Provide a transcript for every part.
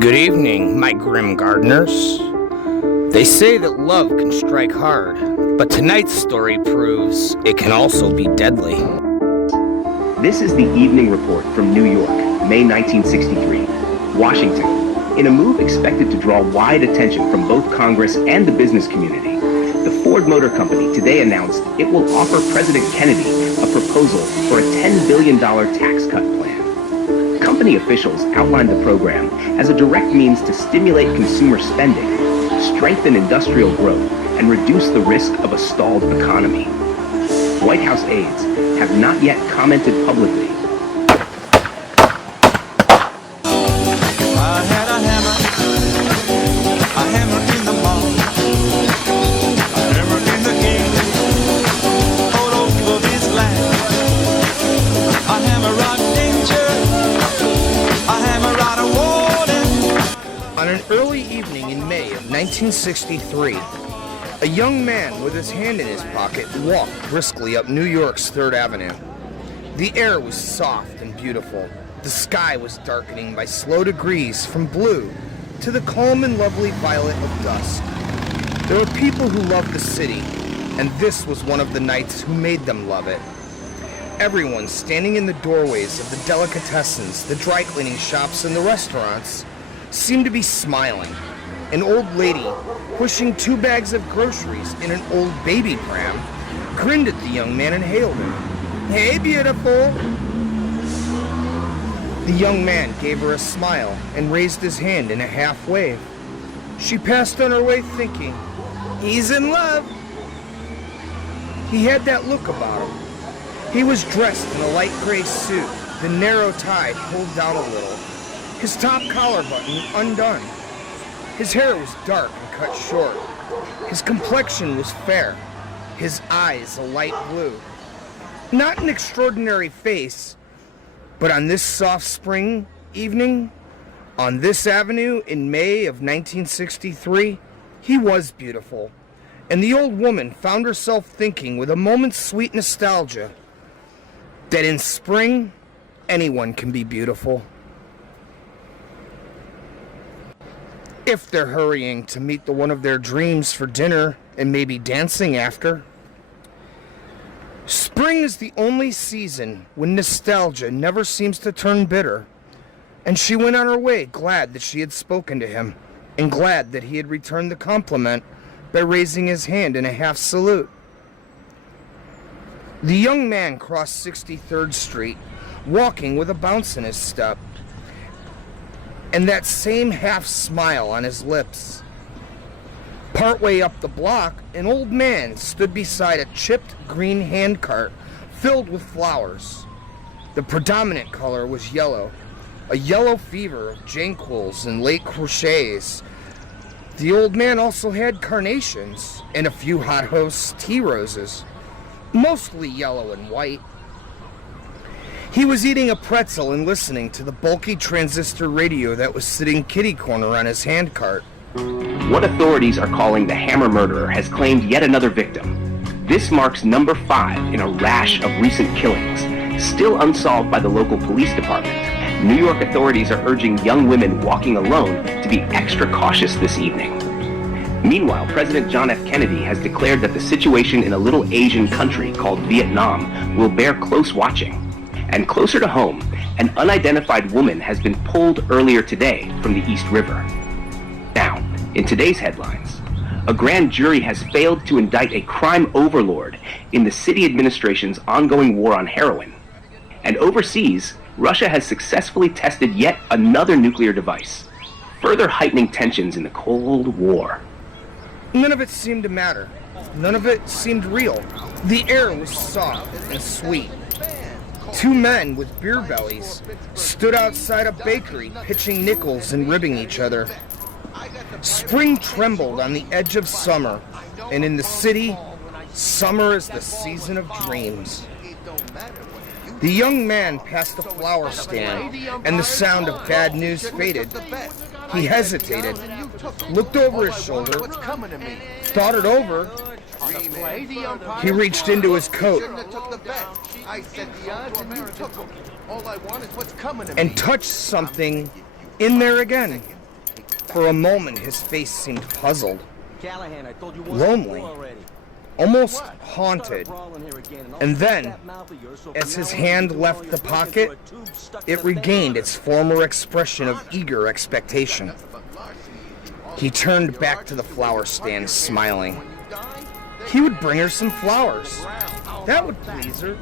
Good evening, my grim gardeners. They say that love can strike hard, but tonight's story proves it can also be deadly. This is the Evening Report from New York, May 1963. Washington. In a move expected to draw wide attention from both Congress and the business community, the Ford Motor Company today announced it will offer President Kennedy a proposal for a $10 billion tax cut plan. Company officials outlined the program as a direct means to stimulate consumer spending, strengthen industrial growth, and reduce the risk of a stalled economy. White House aides have not yet commented publicly. I had a hammer in the mall, a hammer in the king, all over this land. A hammer out danger, a hammer out of warning. On an early evening in May of 1963, a young man with his hand in his pocket walked briskly up New York's 3rd Avenue. The air was soft and beautiful. The sky was darkening by slow degrees from blue to the calm and lovely violet of dusk. There were people who loved the city, and this was one of the nights who made them love it. Everyone standing in the doorways of the delicatessens, the dry cleaning shops, and the restaurants seemed to be smiling. An old lady, pushing 2 bags of groceries in an old baby pram, grinned at the young man and hailed him. "Hey, beautiful!" The young man gave her a smile and raised his hand in a half wave. She passed on her way thinking, "He's in love." He had that look about him. He was dressed in a light gray suit, the narrow tie pulled down a little, his top collar button undone. His hair was dark and cut short. His complexion was fair, his eyes a light blue. Not an extraordinary face, but on this soft spring evening, on this avenue in May of 1963, he was beautiful. And the old woman found herself thinking with a moment's sweet nostalgia that in spring, anyone can be beautiful. If they're hurrying to meet the one of their dreams for dinner and maybe dancing after. Spring is the only season when nostalgia never seems to turn bitter, and she went on her way glad that she had spoken to him, and glad that he had returned the compliment by raising his hand in a half salute. The young man crossed 63rd Street, walking with a bounce in his step, and that same half smile on his lips. Partway up the block, an old man stood beside a chipped green handcart filled with flowers. The predominant color was yellow, a yellow fever of jonquils and late crotchets. The old man also had carnations and a few hothouse tea roses, mostly yellow and white. He was eating a pretzel and listening to the bulky transistor radio that was sitting kitty corner on his handcart. What authorities are calling the Hammer murderer has claimed yet another victim. This marks number 5 in a rash of recent killings, still unsolved by the local police department. New York authorities are urging young women walking alone to be extra cautious this evening. Meanwhile, President John F. Kennedy has declared that the situation in a little Asian country called Vietnam will bear close watching. And closer to home, an unidentified woman has been pulled earlier today from the East River. Now, in today's headlines, a grand jury has failed to indict a crime overlord in the city administration's ongoing war on heroin. And overseas, Russia has successfully tested yet another nuclear device, further heightening tensions in the Cold War. None of it seemed to matter. None of it seemed real. The air was soft and sweet. 2 men with beer bellies stood outside a bakery pitching nickels and ribbing each other. Spring trembled on the edge of summer, and in the city, summer is the season of dreams. The young man passed the flower stand, and the sound of bad news faded. He hesitated, looked over his shoulder, thought it over. He reached into his coat and touched something in there again. For a moment, his face seemed puzzled, Callahan, I told you lonely, almost haunted. And then, as his hand left the pocket, it regained its former expression of eager expectation. He turned back to the flower stand, smiling. He would bring her some flowers. That would please her.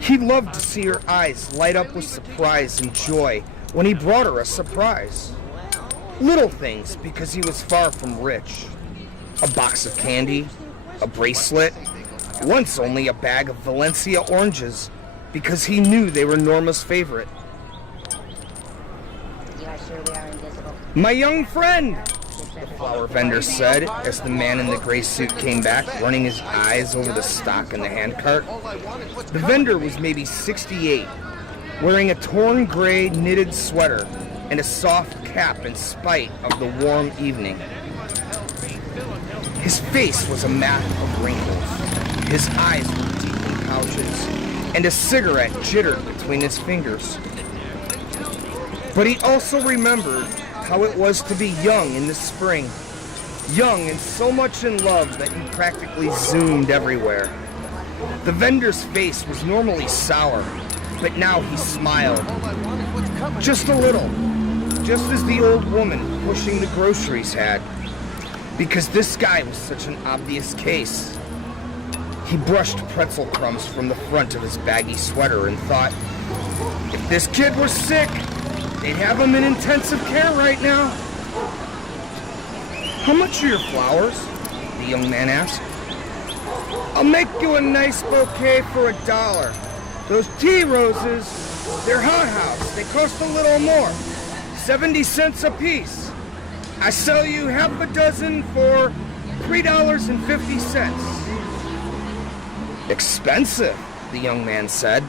He loved to see her eyes light up with surprise and joy when he brought her a surprise. Little things, because he was far from rich. A box of candy, a bracelet, once only a bag of Valencia oranges, because he knew they were Norma's favorite. You are sure we are invisible? "My young friend," the flower vendor said as the man in the gray suit came back, running his eyes over the stock in the handcart. The vendor was maybe 68, wearing a torn gray knitted sweater and a soft cap in spite of the warm evening. His face was a mat of wrinkles. His eyes were deep in pouches, and a cigarette jittered between his fingers. But he also remembered how it was to be young in the spring. Young and so much in love that he practically zoomed everywhere. The vendor's face was normally sour, but now he smiled. Just a little. Just as the old woman pushing the groceries had. Because this guy was such an obvious case. He brushed pretzel crumbs from the front of his baggy sweater and thought, if this kid were sick, they'd have him in intensive care right now. "How much are your flowers?" the young man asked. "I'll make you a nice bouquet for $1. Those tea roses, they're hothouse. They cost a little more, 70 cents a piece. I sell you half a dozen for $3.50. "Expensive," the young man said.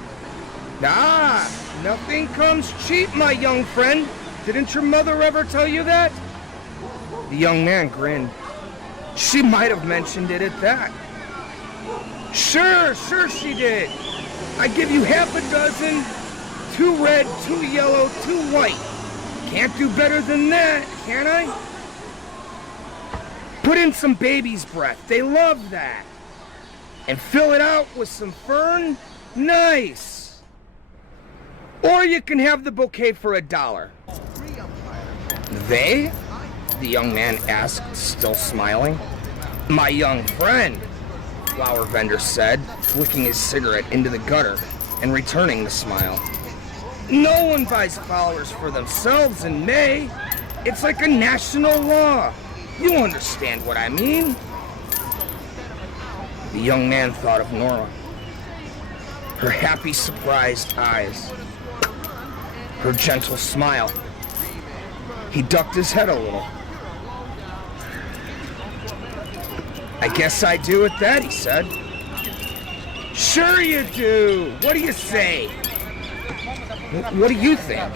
"Ah, nothing comes cheap, my young friend. Didn't your mother ever tell you that?" The young man grinned. She might have mentioned it at that. Sure she did. I give you half a dozen, 2 red, 2 yellow, 2 white. Can't do better than that, can I? Put in some baby's breath. They love that. And fill it out with some fern. Nice. Or you can have the bouquet for $1. "They?" the young man asked, still smiling. "My young friend," the flower vendor said, flicking his cigarette into the gutter and returning the smile. "No one buys flowers for themselves in May. It's like a national law. You understand what I mean." The young man thought of Norma. Her happy, surprised eyes. Her gentle smile. He ducked his head a little. "I guess I do at that," he said. "Sure you do. What do you say?" "What do you think?"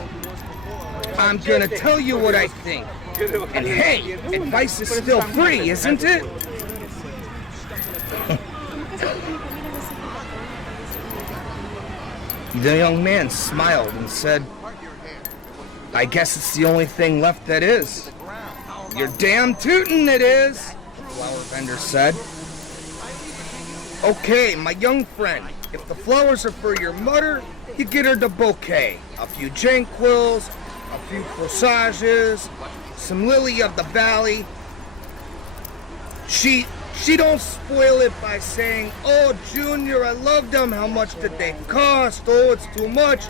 "I'm gonna tell you what I think. And hey, advice is still free, isn't it?" The young man smiled and said, "I guess it's the only thing left that is." "You're damn tootin' it is," the flower vendor said. "Okay, my young friend, if the flowers are for your mother, you get her the bouquet. A few jonquils, a few corsages, some lily of the valley. She don't spoil it by saying, 'Oh, Junior, I love them. How much did they cost? Oh, it's too much.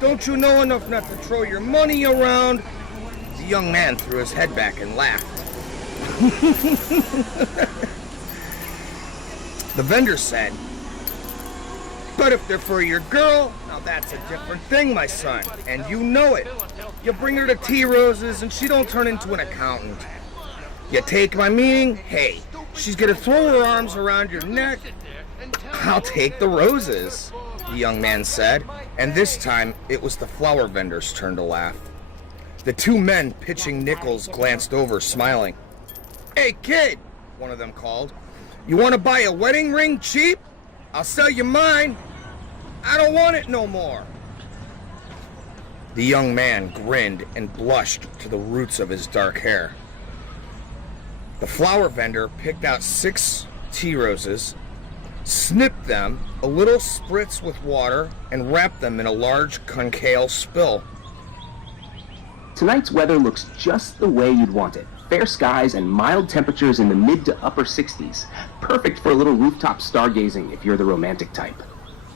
Don't you know enough not to throw your money around?'" The young man threw his head back and laughed. The vendor said, "But if they're for your girl, now that's a different thing, my son, and you know it. You bring her the tea roses and she don't turn into an accountant. You take my meaning? Hey, she's gonna throw her arms around your neck. I'll take the roses," the young man said, and this time it was the flower vendor's turn to laugh. The two men pitching nickels glanced over, smiling. "Hey, kid," one of them called, "you want to buy a wedding ring cheap? I'll sell you mine. I don't want it no more." The young man grinned and blushed to the roots of his dark hair. The flower vendor picked out 6 tea roses, snipped them, a little spritz with water, and wrapped them in a large concave spill. Tonight's weather looks just the way you'd want it. Fair skies and mild temperatures in the mid to upper 60s. Perfect for a little rooftop stargazing if you're the romantic type.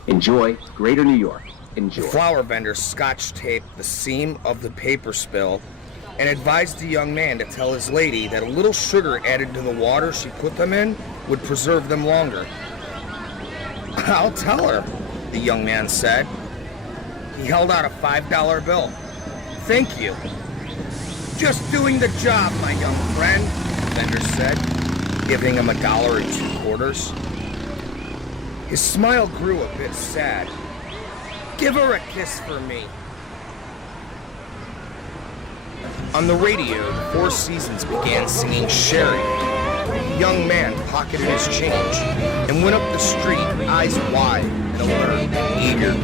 Enjoy Greater New York. Enjoy. The flower vendor scotch taped the seam of the paper spill and advised the young man to tell his lady that a little sugar added to the water she put them in would preserve them longer. I'll tell her, the young man said. He held out a $5 bill. Thank you. Just doing the job, my young friend, the vendor said, giving him $1.02. His smile grew a bit sad. Give her a kiss for me. On the radio, the Four Seasons began singing Sherry. The young man pocketed his change and went up the street, eyes wide and alert and eager,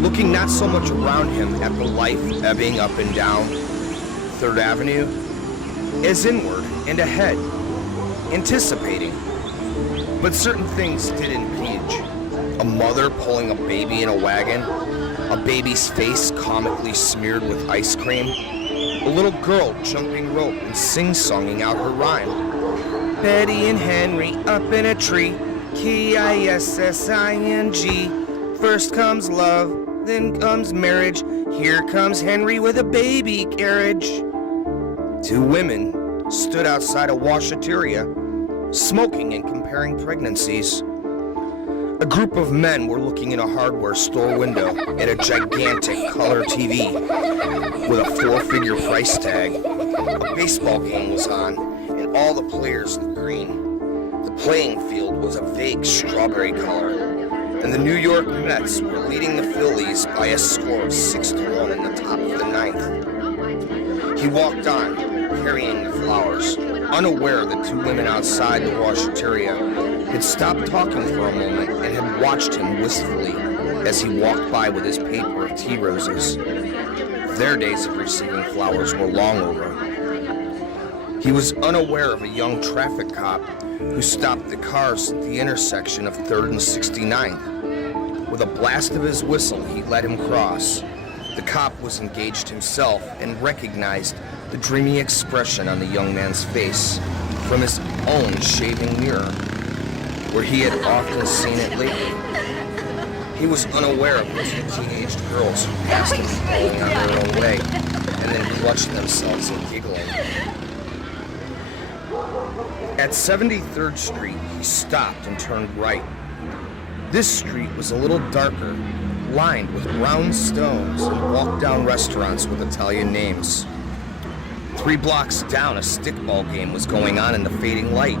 looking not so much around him at the life ebbing up and down 3rd Avenue, as inward and ahead, anticipating. But certain things did impinge. A mother pulling a baby in a wagon, a baby's face comically smeared with ice cream, a little girl jumping rope and sing-songing out her rhyme. Betty and Henry up in a tree, Kissing. First comes love, then comes marriage. Here comes Henry with a baby carriage. 2 women stood outside a washateria, smoking and comparing pregnancies. A group of men were looking in a hardware store window at a gigantic color TV with a 4-figure price tag. A baseball game was on, and all the players looked green. The playing field was a vague strawberry color, and the New York Mets were leading the Phillies by a score of 6-1 in the top of the 9th. He walked on, carrying the flowers, unaware the 2 women outside the washateria had stopped talking for a moment and had watched him wistfully as he walked by with his paper of tea roses. Their days of receiving flowers were long over. He was unaware of a young traffic cop who stopped the cars at the intersection of 3rd and 69th. With a blast of his whistle, he let him cross. The cop was engaged himself and recognized the dreamy expression on the young man's face from his own shaving mirror, where he had often seen it lately. He was unaware of the 2 teenaged girls who passed him going on their own way and then clutched themselves and giggling. At 73rd Street, he stopped and turned right. This street was a little darker, lined with brown stones and walk-down restaurants with Italian names. 3 blocks down, a stickball game was going on in the fading light.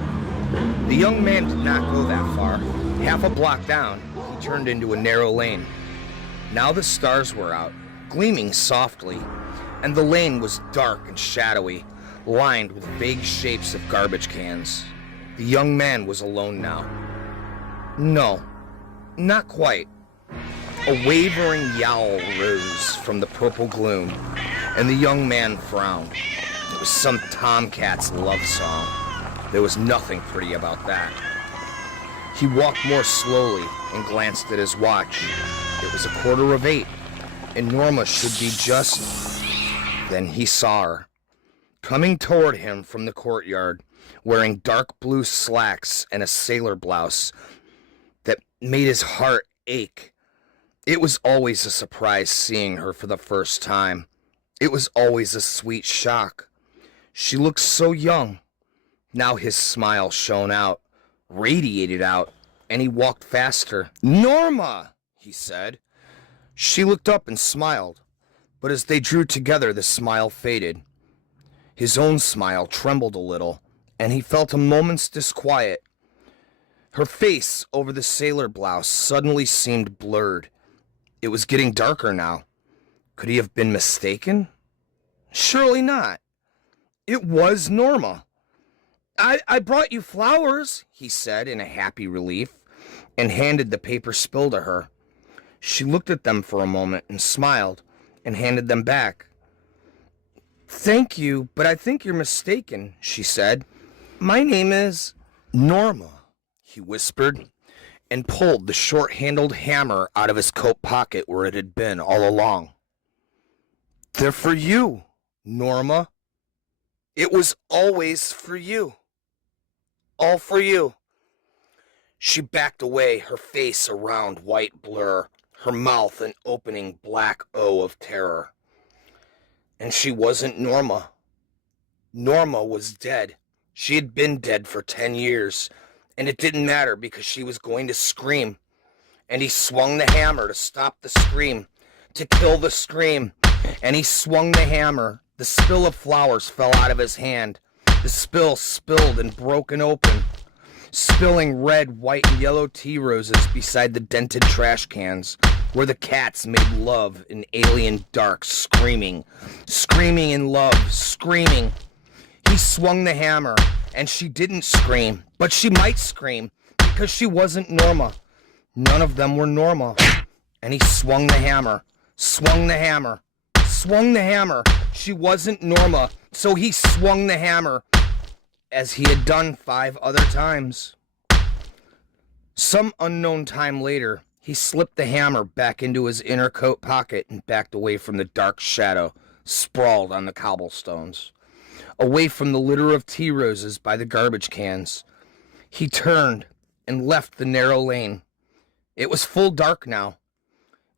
The young man did not go that far. Half a block down, he turned into a narrow lane. Now the stars were out, gleaming softly, and the lane was dark and shadowy, lined with vague shapes of garbage cans. The young man was alone now. No, not quite. A wavering yowl rose from the purple gloom, and the young man frowned. It was some tomcat's love song. There was nothing pretty about that. He walked more slowly and glanced at his watch. It was 8:15, and Norma should be just... Then he saw her, coming toward him from the courtyard, wearing dark blue slacks and a sailor blouse that made his heart ache. It was always a surprise seeing her for the first time. It was always a sweet shock. She looked so young. Now his smile shone out, radiated out, and he walked faster. "Norma!" he said. She looked up and smiled, but as they drew together, the smile faded. His own smile trembled a little, and he felt a moment's disquiet. Her face over the sailor blouse suddenly seemed blurred. It was getting darker now. Could he have been mistaken? Surely not. It was Norma. I brought you flowers, he said in a happy relief, and handed the paper spill to her. She looked at them for a moment and smiled, and handed them back. "Thank you, but I think you're mistaken," she said. "My name is Norma," he whispered, and pulled the short-handled hammer out of his coat pocket where it had been all along. "They're for you, Norma. It was always for you. All for you." She backed away, her face a round white blur, her mouth an opening black O of terror. And she wasn't Norma. Norma was dead. She had been dead for 10 years, and it didn't matter because she was going to scream. And he swung the hammer to stop the scream, to kill the scream. And he swung the hammer. The spill of flowers fell out of his hand. The spill spilled and broken open, spilling red, white, and yellow tea roses beside the dented trash cans, where the cats made love in alien dark, screaming in love, screaming. He swung the hammer, and she didn't scream, but she might scream, because she wasn't Norma. None of them were Norma. And he swung the hammer, swung the hammer, swung the hammer. She wasn't Norma, so he swung the hammer, as he had done 5 other times. Some unknown time later, he slipped the hammer back into his inner coat pocket and backed away from the dark shadow sprawled on the cobblestones, away from the litter of tea roses by the garbage cans. He turned and left the narrow lane. It was full dark now,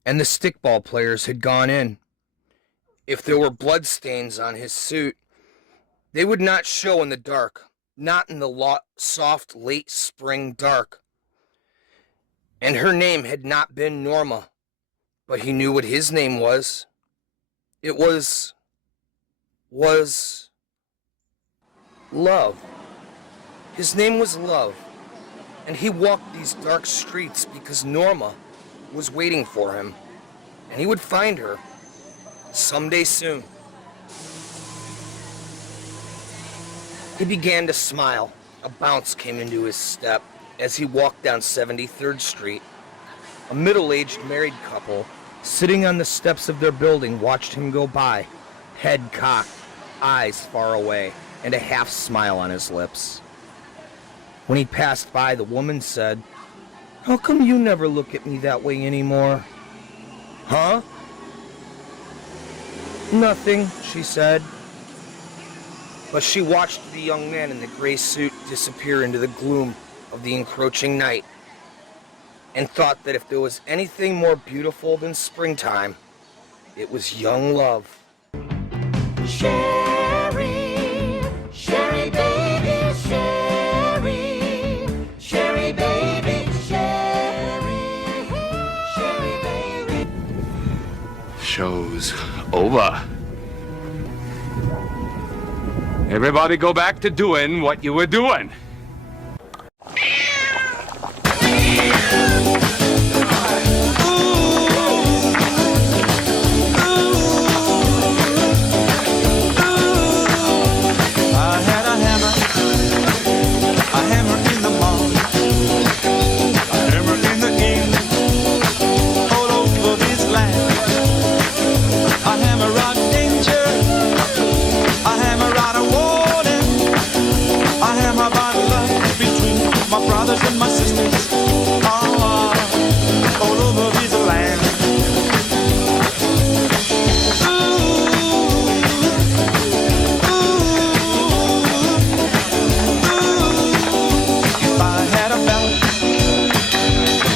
and the stickball players had gone in. If there were bloodstains on his suit, they would not show in the dark, not in the soft late spring dark. And her name had not been Norma, but he knew what his name was. It was Love. His name was Love, and he walked these dark streets because Norma was waiting for him, and he would find her someday soon. He began to smile. A bounce came into his step as he walked down 73rd Street. A middle-aged married couple, sitting on the steps of their building, watched him go by, head cocked, eyes far away, and a half-smile on his lips. When he passed by, the woman said, "How come you never look at me that way anymore?" "Huh?" "Nothing," she said. But she watched the young man in the gray suit disappear into the gloom of the encroaching night, and thought that if there was anything more beautiful than springtime, it was young love. Sherry, Sherry baby, Sherry, Sherry baby, Sherry, Sherry baby. Show's over. Everybody go back to doing what you were doing. My brothers and my sisters, all over this land. If I had a bell,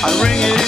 I'd ring it